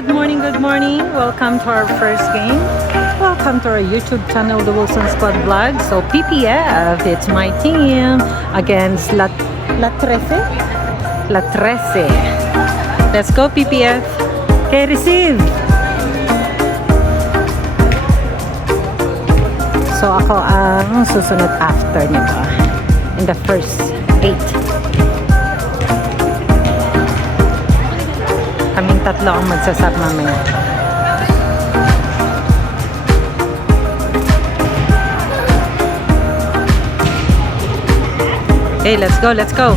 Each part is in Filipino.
good morning, good morning. Welcome to our first game. Welcome to our YouTube channel, The Wilson Squad Vlog. So PPF, it's my team against La Trece. Let's go PPF. Okay, receive. So ako ang susunod after nito in the first 8. Kaming tatlo ang magsasap mamaya. Okay, let's go, let's go.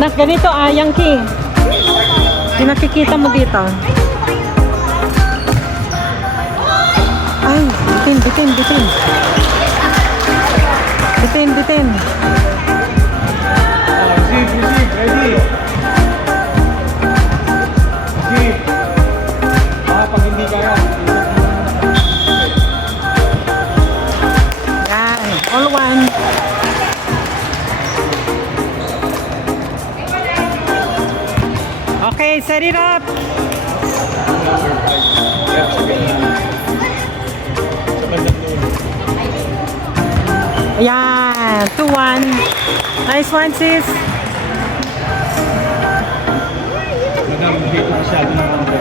Nak, ganito Yankee. Yung nakikita mo dito. Ay, bitin. Bitin. Receive, ready. Receive. Pag hindi kaya. Yan, all one. Okay, set it up. Yan, 2-1. Nice one, sis. Madam, hindi ko masyado ng konti.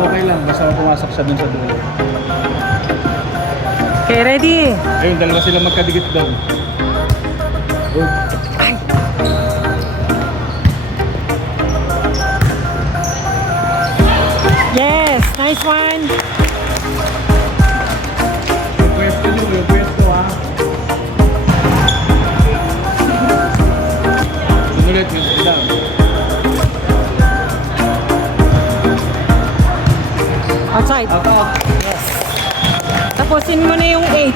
Okay lang, basta pumasok siya dun sa dulo. Okay, ready? Ayun, dalawa sila magkadikit doon. Good. Ay. Yes, nice one. Yung pwesto ha. Sunulit yung sila. Outside. Yes. Tapusin mo na yung 8.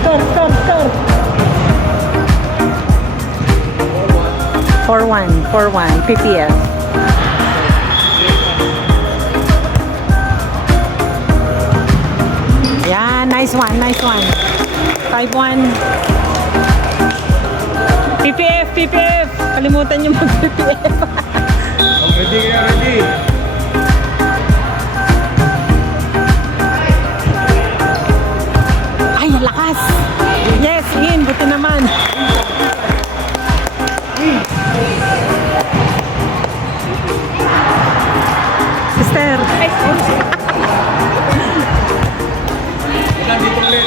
Score. 4-1, PPF. Yeah, nice one. 5-1. PPF. Kalimutan nyo mag-PPF. Ready. Ay, lakas. Yes, in. Buti naman. Sister. Dito ulit.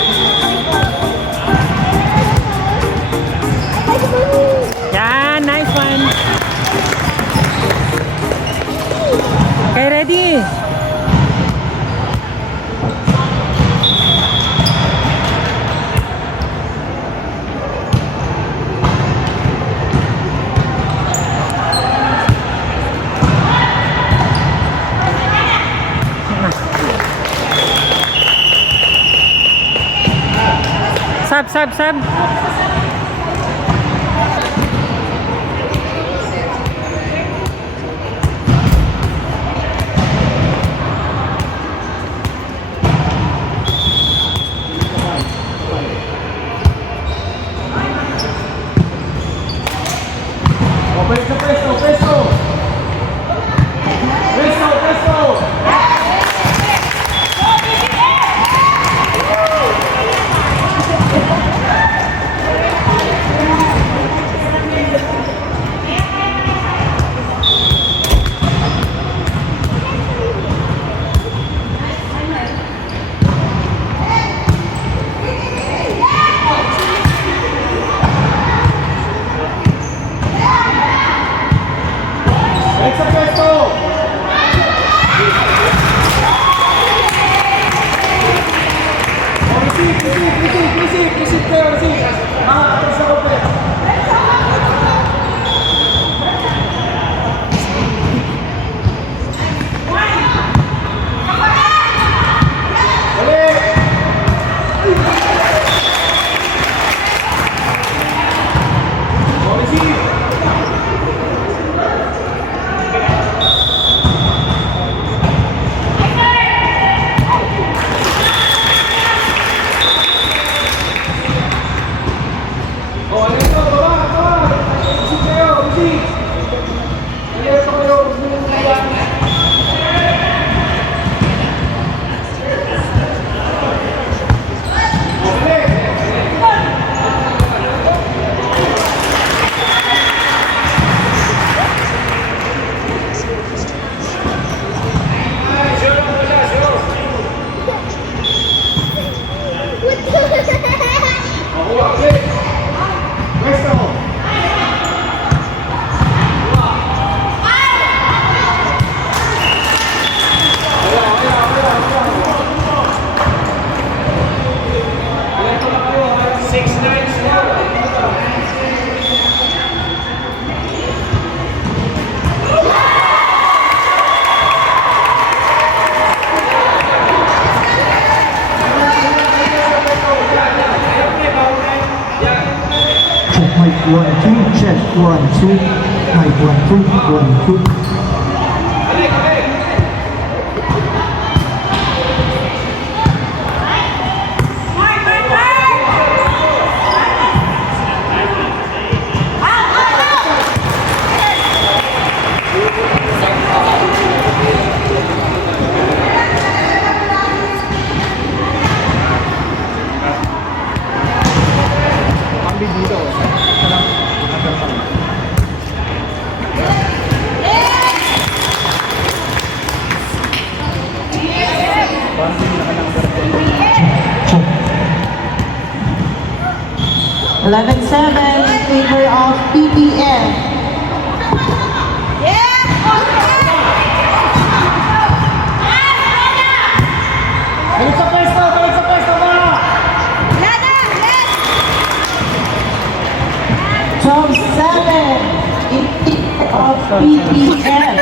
Yeah, nice one. Okay, ready? Sab. Balik sa pwesto. Mic 1, 2, check 1, 2. Mic 1, 2, 1, 2. Kambi dito. Sarap. Bonding na number 11-7 in favor of PPF. Balik sa pwesto! Balik sa pwesto mo! 12-7 in favor of PPF.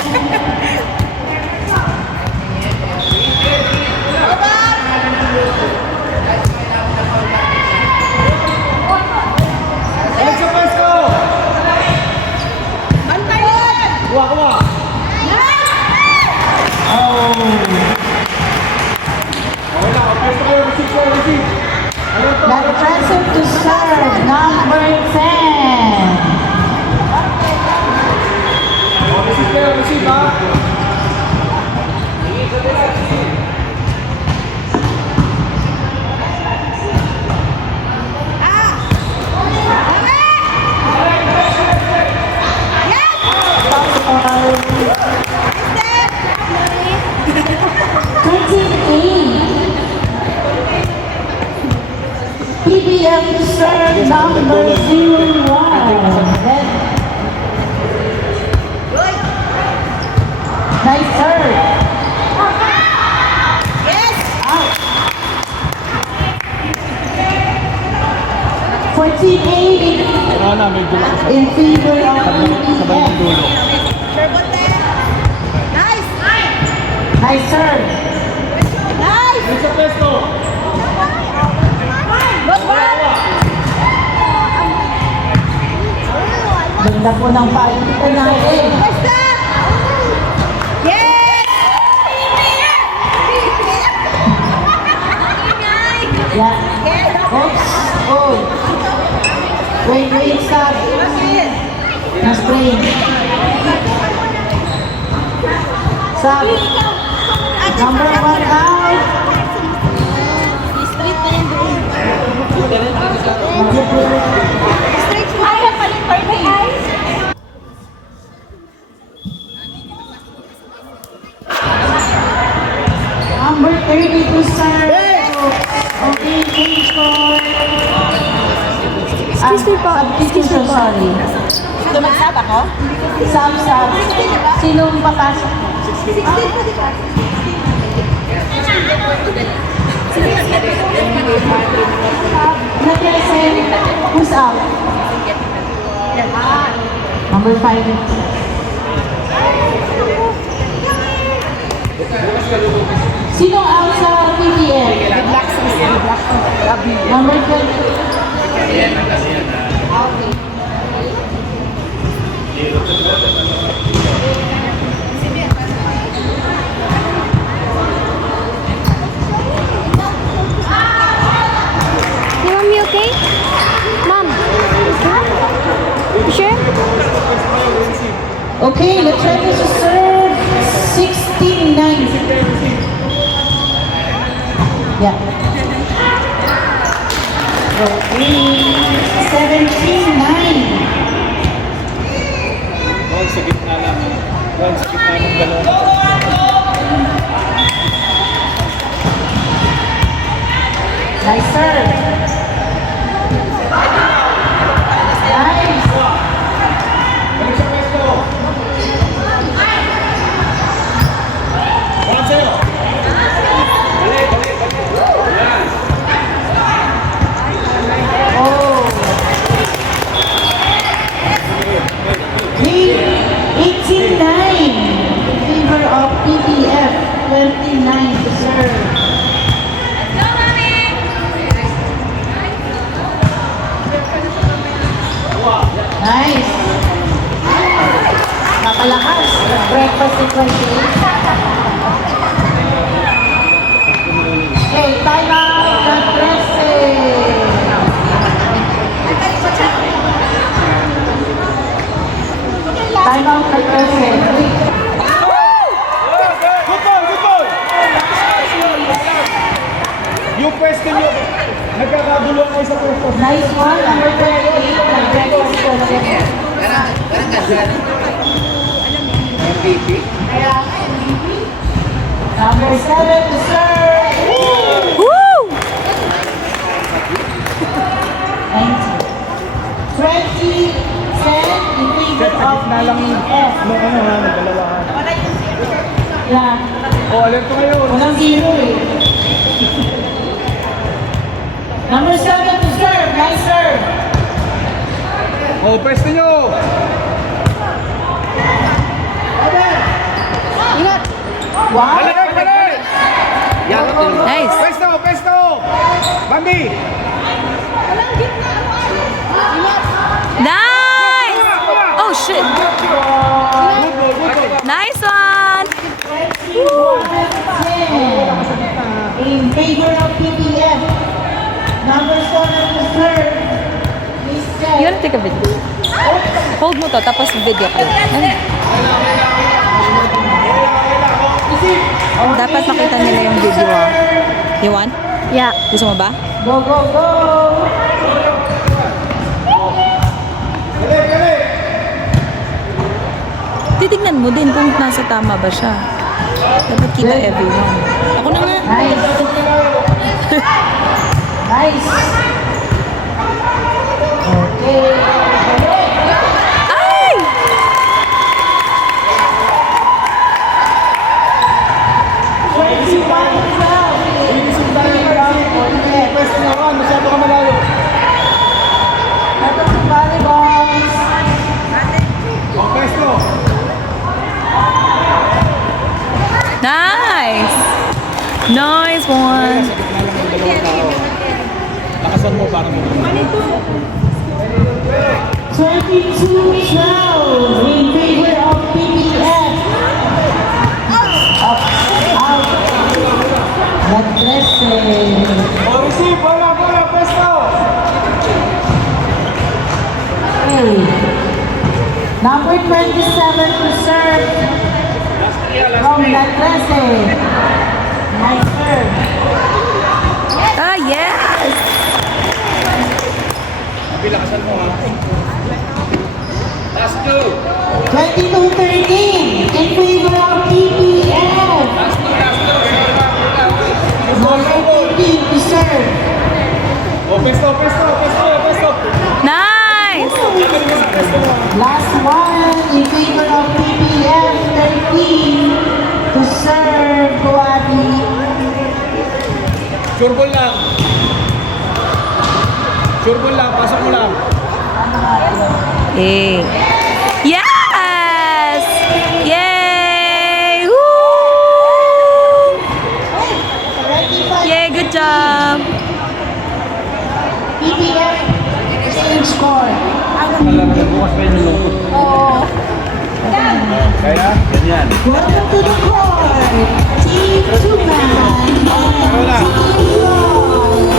Balik sa pwesto! Kuha, kuha! Oh, Okay lang, pwesto kayo. Receive kayo, receive. Ano to? that present to serve number 10. Receive kayo, receive ha. PBF to serve number 01. Nice serve. Out. 48 Ano na, may gulo ko in favor of sa PBF. dulo. Nice serve. Balik sa pwesto! Ganda po ng palitan natin. Yeah. Oops. Oh. Wait, stop. Na-spray. Stop. Number 1 out. Number 30 to serve. Okay, change score. Substitution, sorry. Lumagsab ako? Sub. Sinong papasok? Na-present. Who's out? Number 5. Sinong out sa PPL? Number 20. Mom, you okay? Mom, you sure? Okay, let's try to serve 69. Yeah. Okay, 17-9. Doon sa gitna lang. Doon sa gitna ng galon. Nice serve. Nice. Balik sa pwesto! Balik sa'yo! Balik! Yan! Oh. Hey, 18-9 in favor of PPF. 29 to serve. Nice. Napalakas. Breakfast in 28. Okay, time out. Time out na present. Good ball, good ball! Yung pwesto nyo, nagkakaguluhan kayo sa pwesto. Nice one, number 38. Breakfast present. Number 7 to serve. Woo! 20, 10, in favor of Na lang PPF. nung ano ha, nagdalawahan. Yeah. O, alerto kayo. Walang zero eh. Number 7 to serve. Nice serve. O, pwesto nyo! Wow. Balik, balik! Nice. Pwesto, pwesto! Bambi! Nice! Oh, shit. Good ball, good ball. Nice one! 10 in favor of PPF. Number 7 to serve. Miss You wanna take a video? Hold mo to, tapos video ko. Dapat makita nila yung video. You want? Yeah. Gusto mo ba? Go, go, go. Balik, balik! Titignan mo din kung nasa tama ba siya. Dapat kita everyone. Ako na nga. Nice. Nice. Okay. Ay! 21-12. Pwesto nyo ka, masyado ka malayo. Ito si volleyballs. O, pwesto! Nice! Nice one! Lakasan mo para mo. 22-12 in favor of PPF. Out. Not blessing. O, receive! Bola, bola, pwesto! Okay. Number 27 to serve from La Trece. Nice serve. Ah, yes! Lakasan mo ha. Last two! 22-13 in favor of PPF. Number 15 to serve. O, pwesto, pwesto, pwesto, pwesto! Nice! Last one in favor of PPF 13 to serve Guabi. Sure ball lang. Sure ball lang, pasok mo lang. Eh. Yes! Yay! Woo! 25 Yay, good job! PPF same score. Alam mo, bukas pa yung lungkot. Oh. Kaya, ganyan. Welcome to the court. Team Tuman Wala. and Team Ross.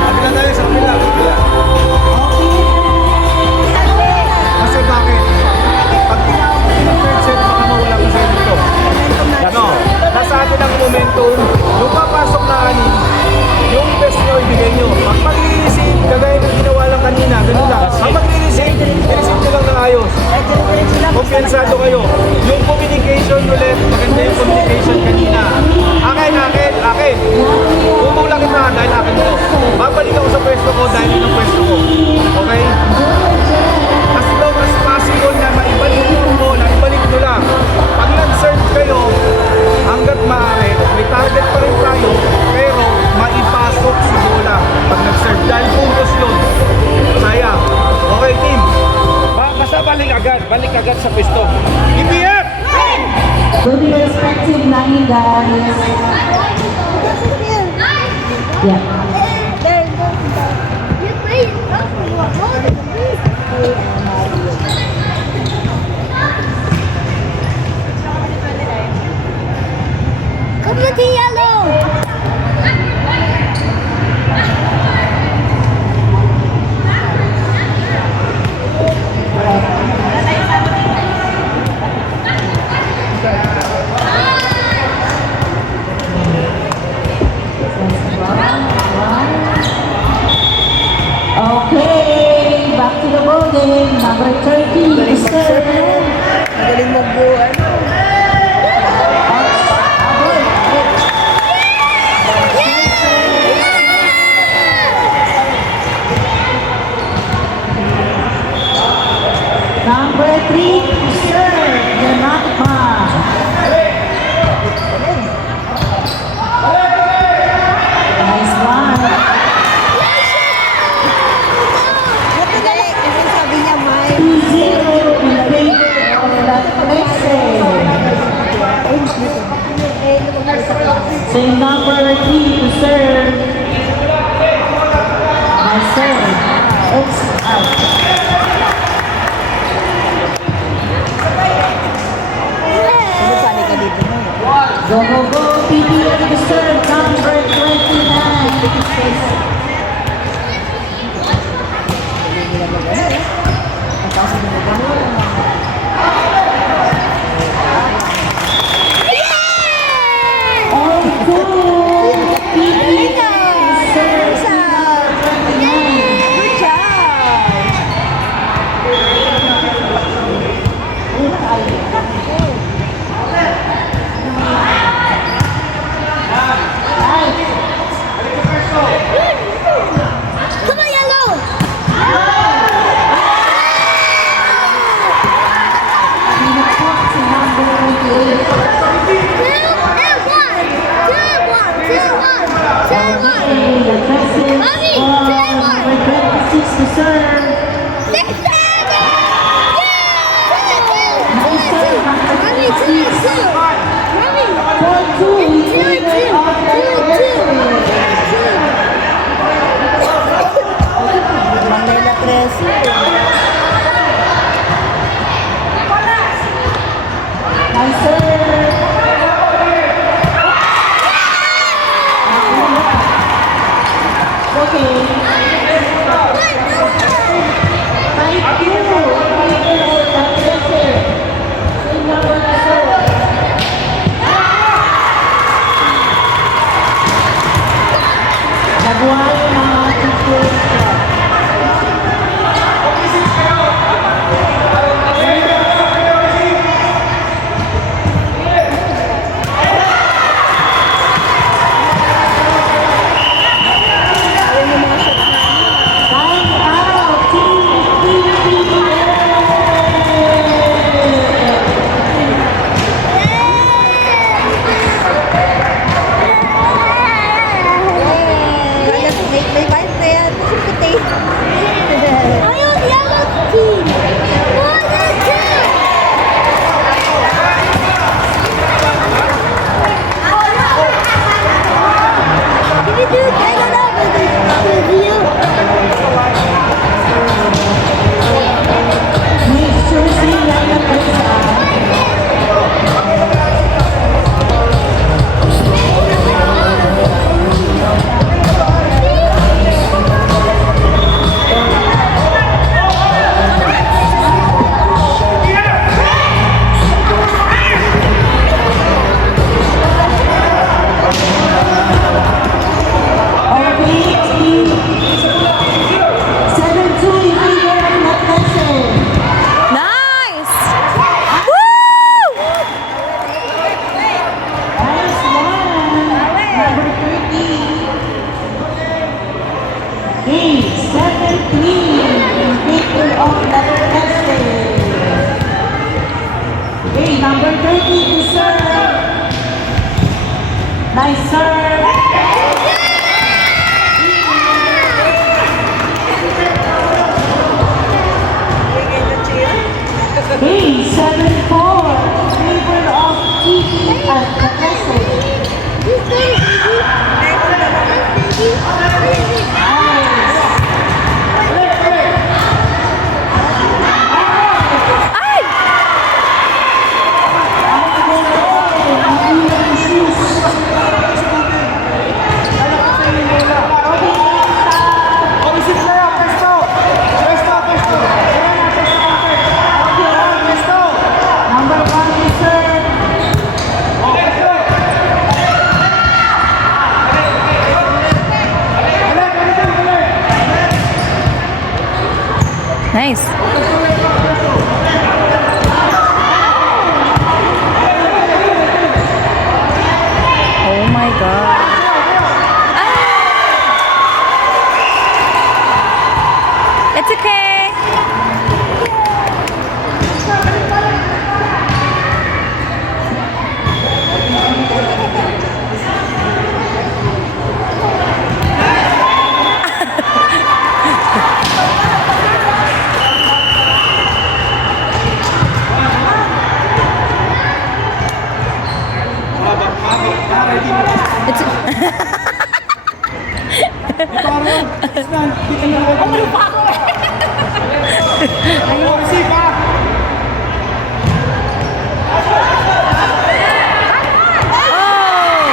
Kabila tayo sa kabila. Kasi bakit? Pag tinawag mo ng third set, baka mawala ka sa dito. Ano? Nasa atin ang momentum. Yung papasok na anin, yung best nyo ibigay nyo. Pag mag-i-receive, kagaya ng ginawa lang kanina, ganun lang. Pag mag-i-receive, i-receive nyo lang ng ayos. Kompensado kayo. Yung communication ulit, maganda yung communication kanina. Akin. Umula kita dahil akin to. Babalik ako sa pwesto ko dahil yun ang pwesto ko. Okay? As long as possible na maibalik yung bola, ibalik nyo lang. Pag nag-serve kayo, hanggat maaari, may target pa rin tayo, pero maipasok si bola pag nag-serve. Dahil puntos yun. Sayang. Okay, team? Basta balik agad sa pwesto. PPF! To the respective 9 guys. Yeah. Come with the yellow. Okay, back to the ball game. Number 30 to serve. Magaling magbuwan. Number 3 to serve. Yanakma. Nice one. Kasi sabi niya, May. 2-0 in favor of Latrese. Same number 3 to serve. Nice serve. Oops, out. Sabi ka dito mo. Go, go, go. PPA to serve. Number 29. All good. PPA to serve. Number 29. Good job! Come on, yellow! Pinapok si number 28. Okay, the Texans Mommy, number 26 to serve. Nice serve, number 26. 4-2 in favor of Latrese. Manila 13. Nice serve. Okay. Thank you. Latrese. Same number to serve. Nabuhay ang mga teachers. Time out, Team May vibe na yan. Puti. Ayaw, yellow team. One and two. Can you do I don't know, with you? Make sure sila na pesa. Okay, team. 7-2 in favor of Latrese. Nice! Woo! Nice one. Number 30. Okay, 7-3 in favor of Latrese. Okay, number 30 to serve. Nice serve. Okay, 7-4 in favor of TP at Latrese. Who's going to yan. Dito na ako. Ano pa ako eh? Ayun, si pa. Oh!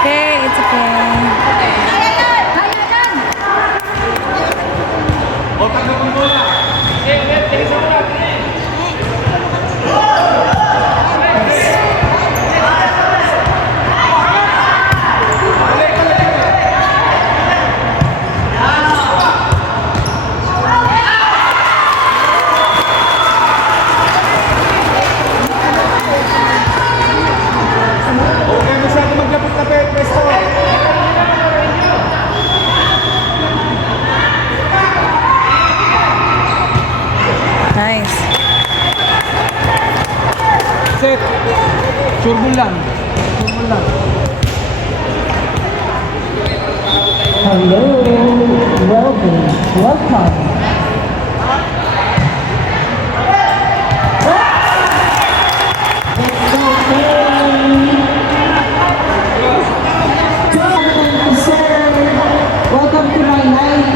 Okay, it's okay. O, tagal mo muna. Tingin sa muna. Okay, masyado maglapit-lapit. Presto. Nice. Set. Surbol lang. Surbol lang. Hello, welcome. Welcome to my life.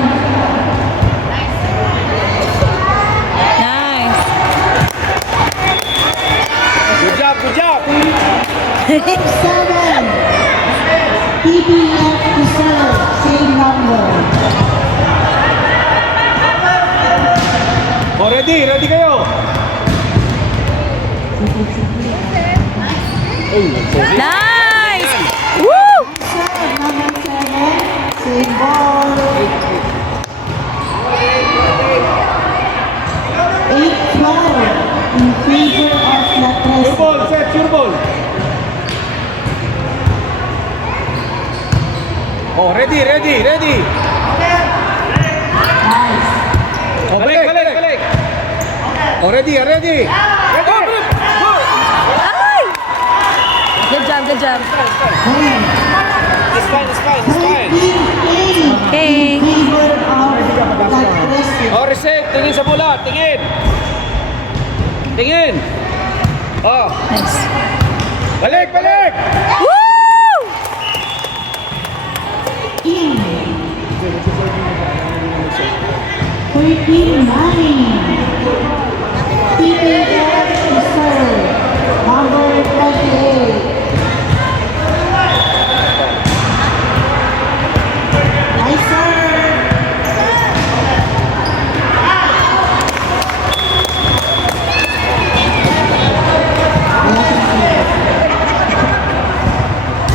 Nice. Good job, good job. 7. PBF to serve, same number. O, ready, ready kayo. Nice! Woo! Serve number 7, same ball. 8-12 in favor of La Tres. Surbol, set, surbol. Oh, ready, ready, ready. Nice. Oh, balik, balik, balik. Oh, ready, ready. Ready. Ay! Good job, good job. It's fine, it's fine, it's fine. 13-8 Okay. in favor of La Tres. Oh, reset. Tingin sa bola, tingin. Tingin. Oh, Nice. balik, balik. Woo! In 13-9. PPF to serve, number 28. Nice serve.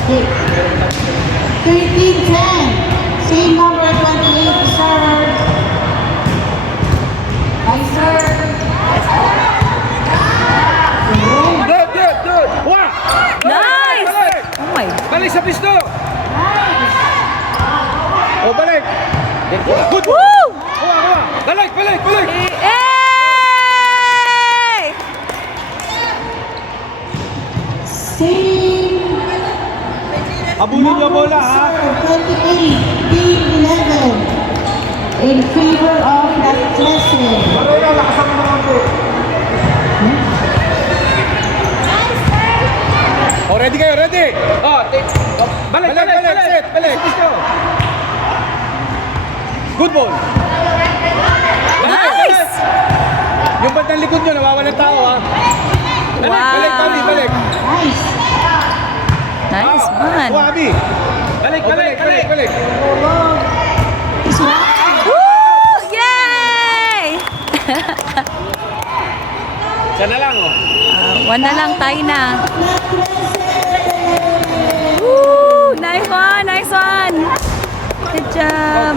Okay. 13-10. Same number 28 to serve. Nice serve. Good, good, good. Wah! Nice! Balik, Oh my. balik sa pisto. Oh, balik. Good. Woo! Kuha. Balik, balik, balik. Hey! Same. Abulin niyo bola, ha? 28, team 11. In favor of La Trece. Barrera, lakasan mo naman po. Oh, ready kayo, ready? Oh, balik, balik, balik, set, balik. Good ball. Nice! Yung bandang likod nyo, nawawalan tao, ha? Balik, Wow. balik, balik, balik. Nice. Nice Oh, one. Abi. Balik, balik, balik, balik. Woo! Yay! Sana lang, oh. One na lang, tayo na. Woo! Nice one, nice one. Good job.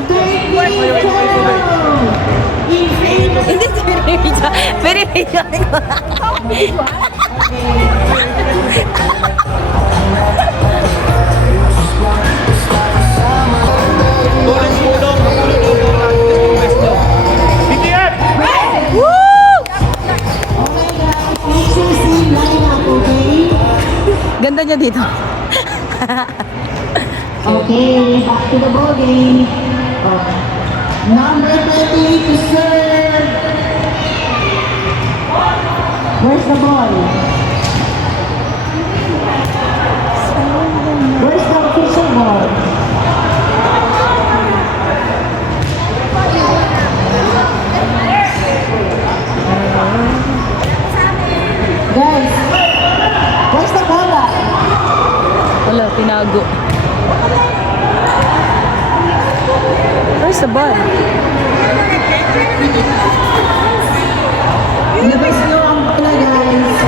In favor Hindi, pinipidyo. Tulong-tulong. BTF! Woo! Make sure same lineup, okay? Ganda niya dito. Okay, back to the ball game. Number 38 to serve. Where's the ball? Where's the official ball? tinago. Where's the ball? Labas nyo ang bola, guys.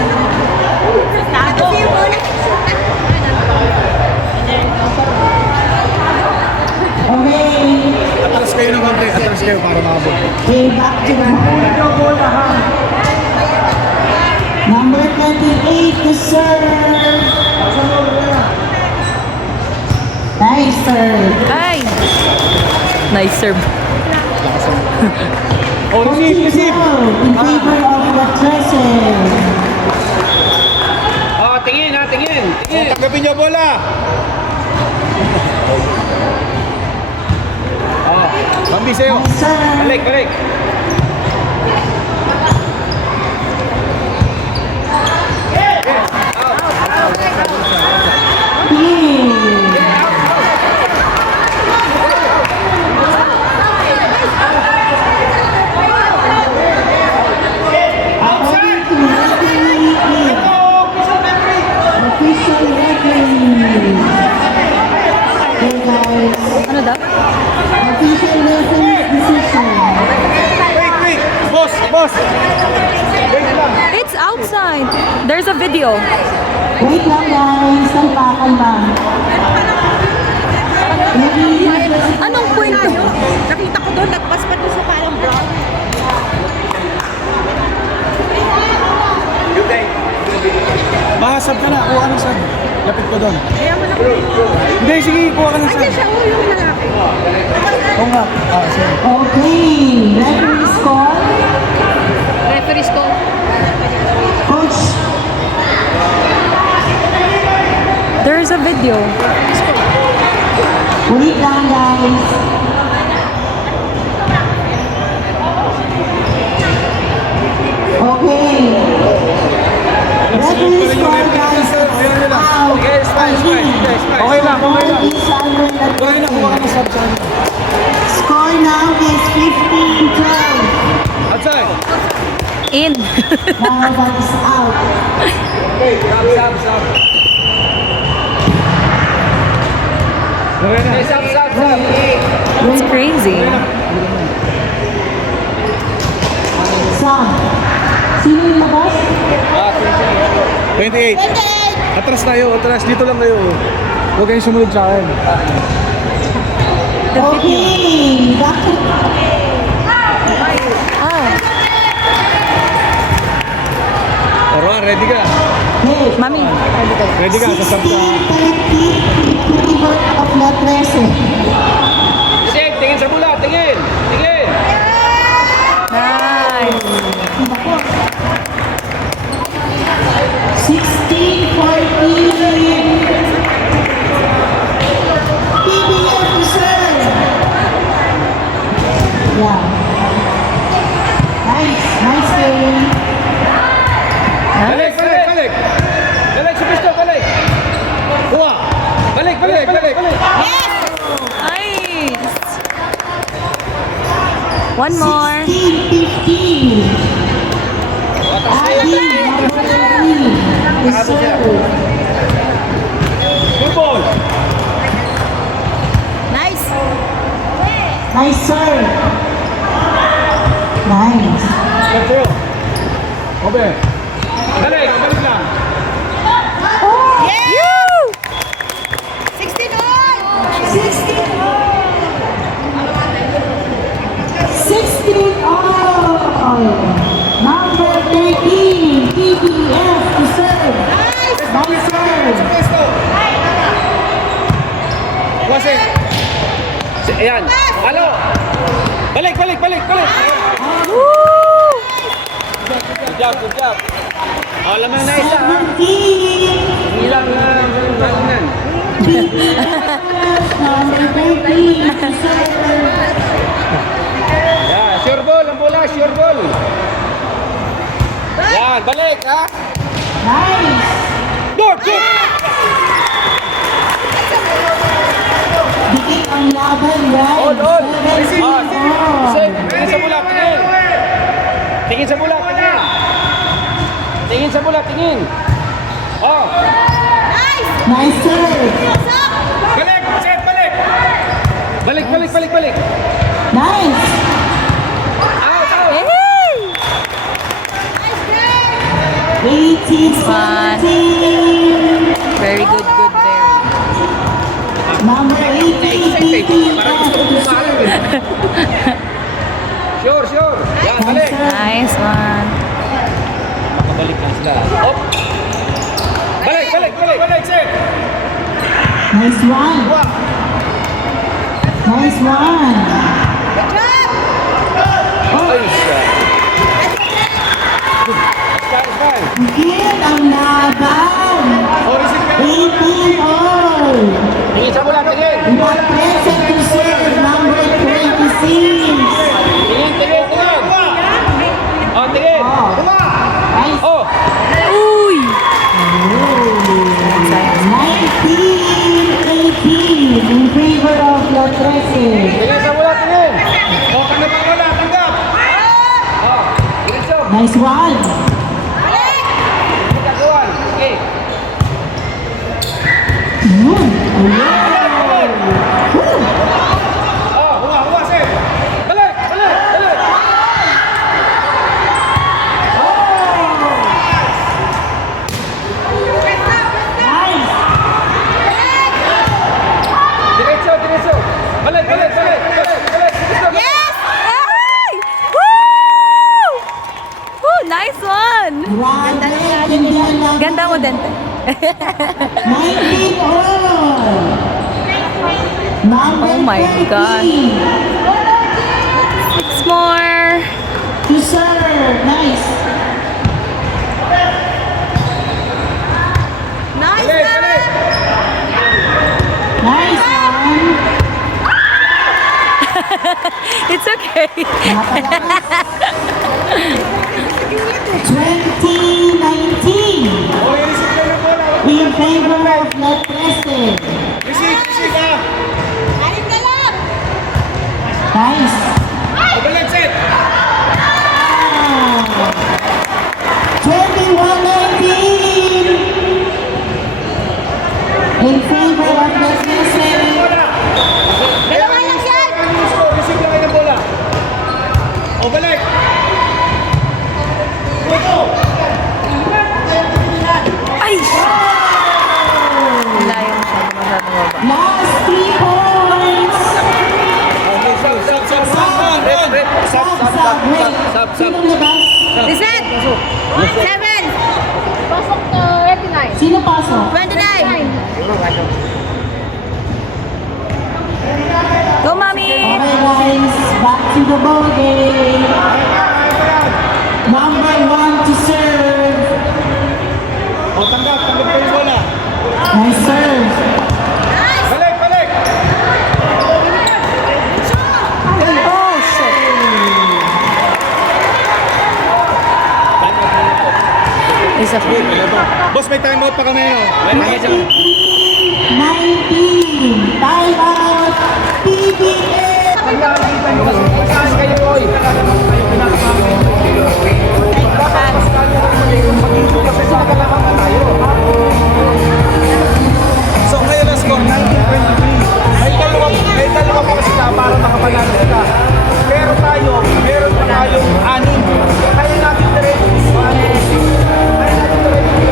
Okay. Atras kayo ng konti. Atras kayo para maabot. Okay, back to the number 28 to serve. Nice serve. Ay! Nice serve. Oh, receive. In favor of the Tresses. Oh, tingin ha, tingin. Oh, tanggapin niyo bola. Oh, Bambi sa'yo. Nice serve. Balik. According to referee, official referee. Okay, guys. Ano daw? Official referee decision. Wait. Boss. Wait lang. It's outside. There's a video. Wait lang, guys. Talpakan lang. Anong kwento? Nakita ko doon, nagpas pa doon sa parang brown. Mahasab ka na. Kuha ka ng sab. Lapit ko doon. Hindi, sige. Kuha ka ng sab. Siya, yung lalaki. Oo nga. Sige. Okay. Referee's call. Referee's call. Coach. There's a video. Wait lang, guys. Okay. Referee's call, guys. Out. Okay lang. Is under the Kuha na. Kuha ka ng sab sa akin. Score now is 15-12. Outside. In. Now that is out. Sab. Okay na. Sab. It's crazy. Sam. Sino yung labas? 28. Atras tayo. Atras. Dito lang kayo. Huwag kayong sumunod sa akin. Okay. Back to Ah, Orwa, ready ka? hey. mami. Ready ka? Sa sab ka. 16-30 in favor of La Trece. Tingin sa bula, tingin. Nice. 16-14. PBF to serve. Yeah. Nice game. Balik. Balik sa pisto, balik. Kuha. Balik. Nice. One more. 16-15. Adi, number 3, is serve. Good ball. Nice. Nice serve. Nice. Let's go. Okay. Balik lang. You! 16 all. 16 all. Number 13, PBF to serve. Nice serve. Kasi. Ayan. Halo. Balik. Woo! Good job. Oh, lamang na isa. 17, Ilang nan. PBF number 13 to serve. Yan, sure ball ang bola, sure ball. Yan, balik ha. Nice. Good. Dikit ang laban, guys. On. 17-4. Tingin sa bola, tingin. Tingin sa bola, tingin. Tingin sa bola, tingin. Oh, Nice serve. Balik, balik, balik, balik. Nice. Hey! 18-17. Very good, very. Number 18, PP. Parang gusto ko pumalag eh. Sure, sure. Yan, balik. Nice one. Makabalik lang sila. Hop! Balik, balik, balik, balik, set. Nice one. Nice one. Ayos siya. Fine. Again ang laban. Oh, receive ka. 18 all. Tingin sa mula, tingin. Not present to serve number 26. Tingin, tingin, tingin. Oh, tingin. Oh. Nice. Oh! Uy! 19-18 in favor of La Trece. Tingin sa mula, tingin. Oh, tanggap ang wala, tanggap. Oh, diretso. Nice one. Kakuan. Okay. Yun. Ayan. Woo. Oh, huwa, set. Balik, balik, balik. Nice. Diretso, diretso. Balik, balik, balik, balik, balik. Diretso. Yes! Ay! Woo! Woo! Nice one! Grabe. Hindi lang. Ganda mo, Dente. 19 all. Number Oh my God. 13. 6 more. To serve. Nice. Nice Balik, balik. Nice one. It's okay. Napalakas. 2019 Oh, receive ka ng bola. in favor of La Trece. Receive, receive ah. Alin ka lang! Nice. Oh, balik, set. 21-19 in favor of La Trece. Dalawa lang yan! Receive lang kayo ng bola. Oh, balik. Ay! Layo mo siya. Masyadong baba. Last 3 points. Sub, sub, sub, sub. Rep, rep. Sub, sub, sub, sub, sub, sub. Sino labas? Reset! 7! Pasok to 89. Sino pasok? 29! Go, Mommy! Okay guys, back to the ball game. Number 1 to serve. Oh, tanggap, tanggap kayo yung bola. Nice serve. Balik, balik. Oh, shit. Isa pa. Boss, may time out pa kami, no? May siya. 19. Time out. PBA. Taas kayo, boy. So ngayon ang score, 19-23. May dalawa pa kasi na para makapanalo sila. Pero tayo, meron pa tayong 6. Kaya natin diretso. Kaya natin diretso.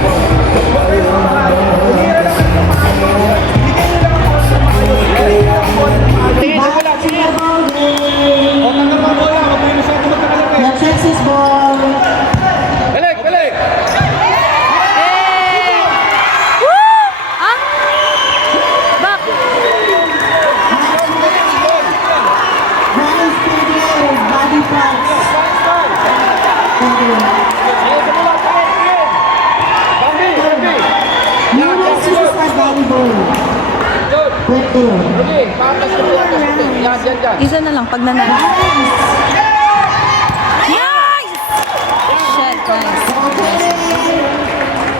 Huwag kayo mamahal. Umira lang kayo ng maayos. Bigyan nyo lang ang bola ng maayos. Bigyan nyo lang ang bola ng maayos. Back to the ball game. O, tanggap ang bola. Huwag kayo masyado magkakalaki. La Trece's ball. Balik, balik. Hey! Woo! Ang... Back! Nice PBA. Body parts. Thank you. Tingin sa mula, tingin, tingin. Bambi, Bambi. US Superstar Volleyball. Yun. Pwede yun. Okay, patas ka mula. Yan, yan, yan. Isa na lang pag nanalo. Nice. Nice! Shit, nice. Okay.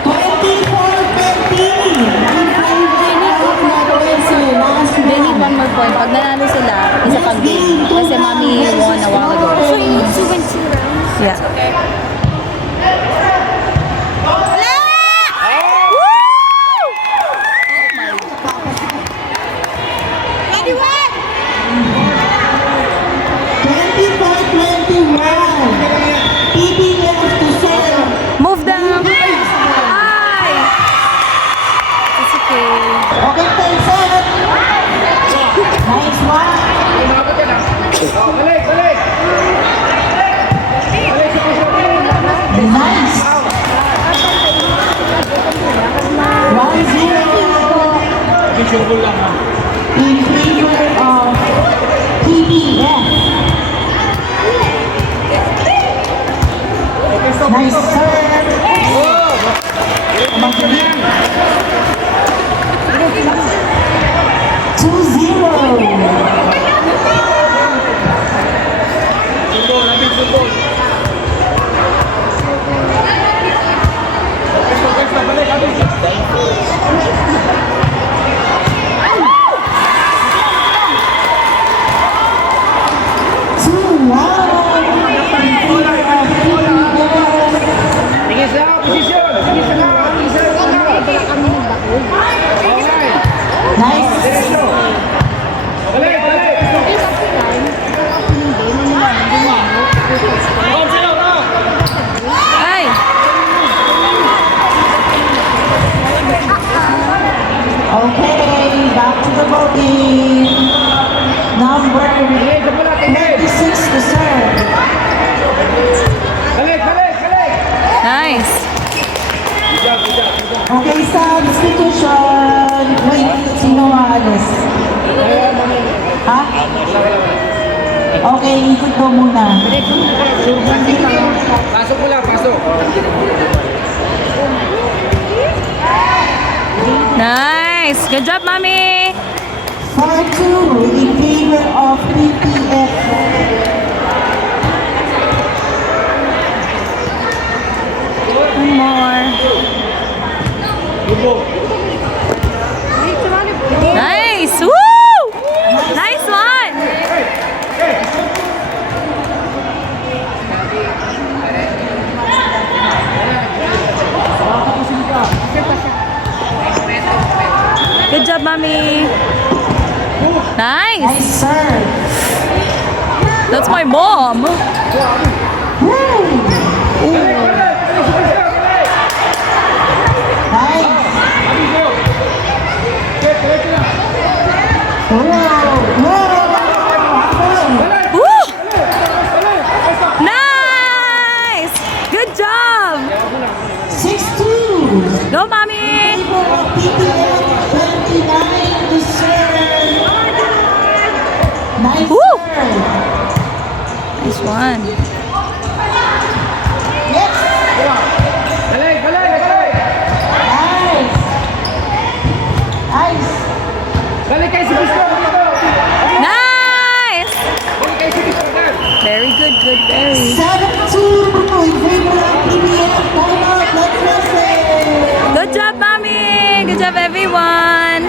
24-13. In favor of La Trece. Last They need round. one more point. Pag nanalo sila, isa pang game. Kasi Mommy won a while ago. So you need to win 2 rounds? Yeah. Woo! 21! Nice. 1-0 Visual lang ha. in favor of PBF. Nice serve. 2-0. Sumbol, natin sumbol. Pwesto, balik, habis. Sige sa posisyon. Sige sa Nice. Diretso. Balik, balik. Oh, sino ka? Ay! Okay, back to the ball game. Number 26 to serve. Balik, balik, balik. Nice! Okay, substitution. Wait, sino aalis? Ha? Okay, ikot ko muna. Pasok mo lang, pasok. Nice! Good job, Mommy! 4-2 in favor of PPF. One more. Lubo. Nice! Woo! Nice one! Good job, Mommy! Nice! Nice serve. That's my mom! Nice. Woo! Nice! Good job! 6-2. Go, Mommy! PPF 29 to serve. Nice Woo. serve. Nice one. Yes. Balik, balik, balik. Nice. Nice. Balik kayo si Gusto. Nice! Balik kayo si Gusto. Very good, good, very. 7-2 in favor of PPF. Time out. Let's listen. Good job, Mommy! Good job, everyone!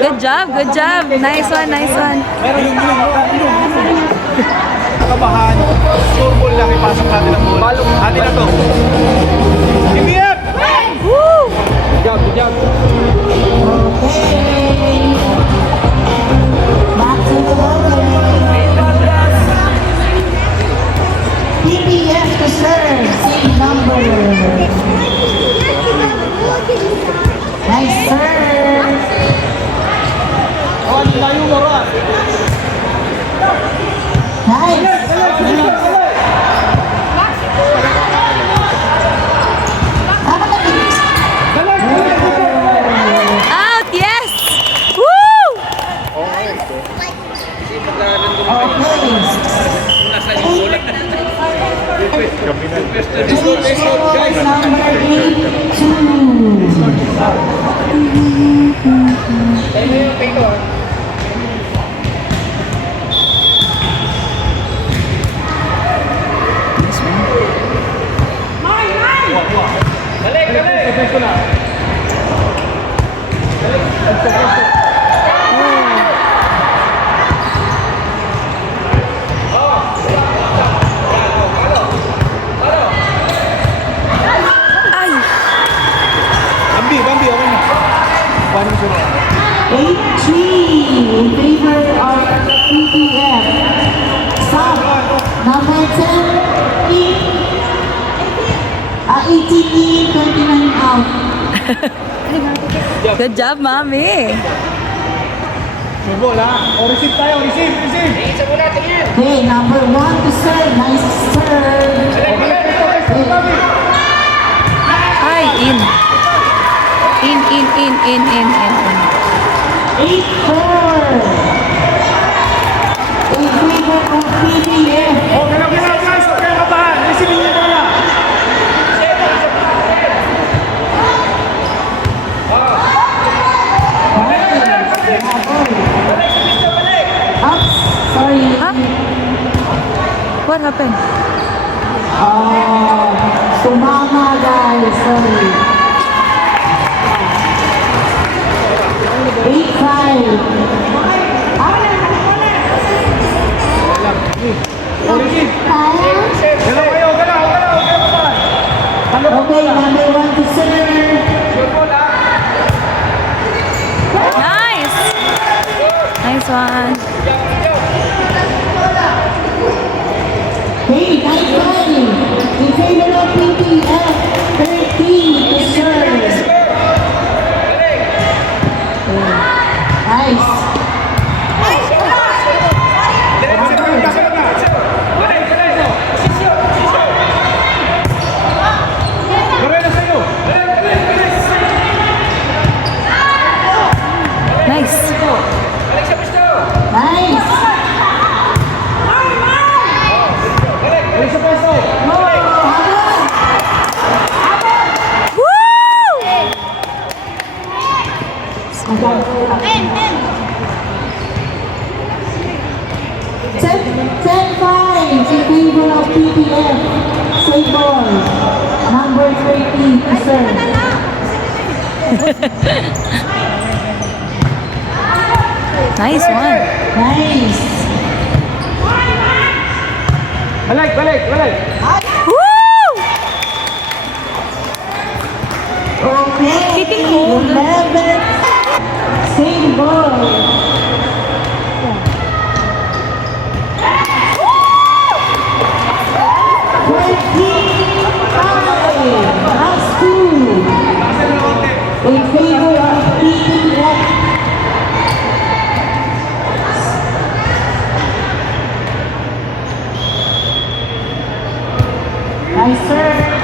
Good job, good job. Nice one, nice one. Meron yung kabahan. Sure ball lang ipasok natin ang ball. Atin na to. PBF! Woo! Good job, good job. Okay. Back to the ball game. PPF to serve. Same number. Nice serve. Oh, layo mo rin. Nice. Tama na din. Out, yes! Woo! Okay. Number 82. Balik, balik. Pwesto na. Ay! Bambi, Bambi, okay na. Paano sila? 8-3 in favor of PPF. Sub. Number 10 in. 18 in, 29 out. Good job, Mommy! Subo lang. O, receive tayo, receive, receive. Okay, number 1 to serve. Nice serve. 8-4. In favor of PPF. Oh, galaw guys, huwag kayong kabahan. Isipin niyo na lang. Ups, sorry. Huh? What happened? Sumama guys, sorry. 8-5. Galaw kayo, galaw, huwag kayong kabahan. Okay, number 1 to serve. Nice! Nice one. Hey, nice one. In favor of PPF, 13 to serve. Nice. Gawin na sa'yo. Nice. Nice. Balik sa pwesto. Ten five in favor of PPF. Save ball. Number 13 to serve. Nice one. Nice. Balik. Woo! Okay. Hitting hold. 11. Save ball. Last two. In favor of PPF. Nice serve.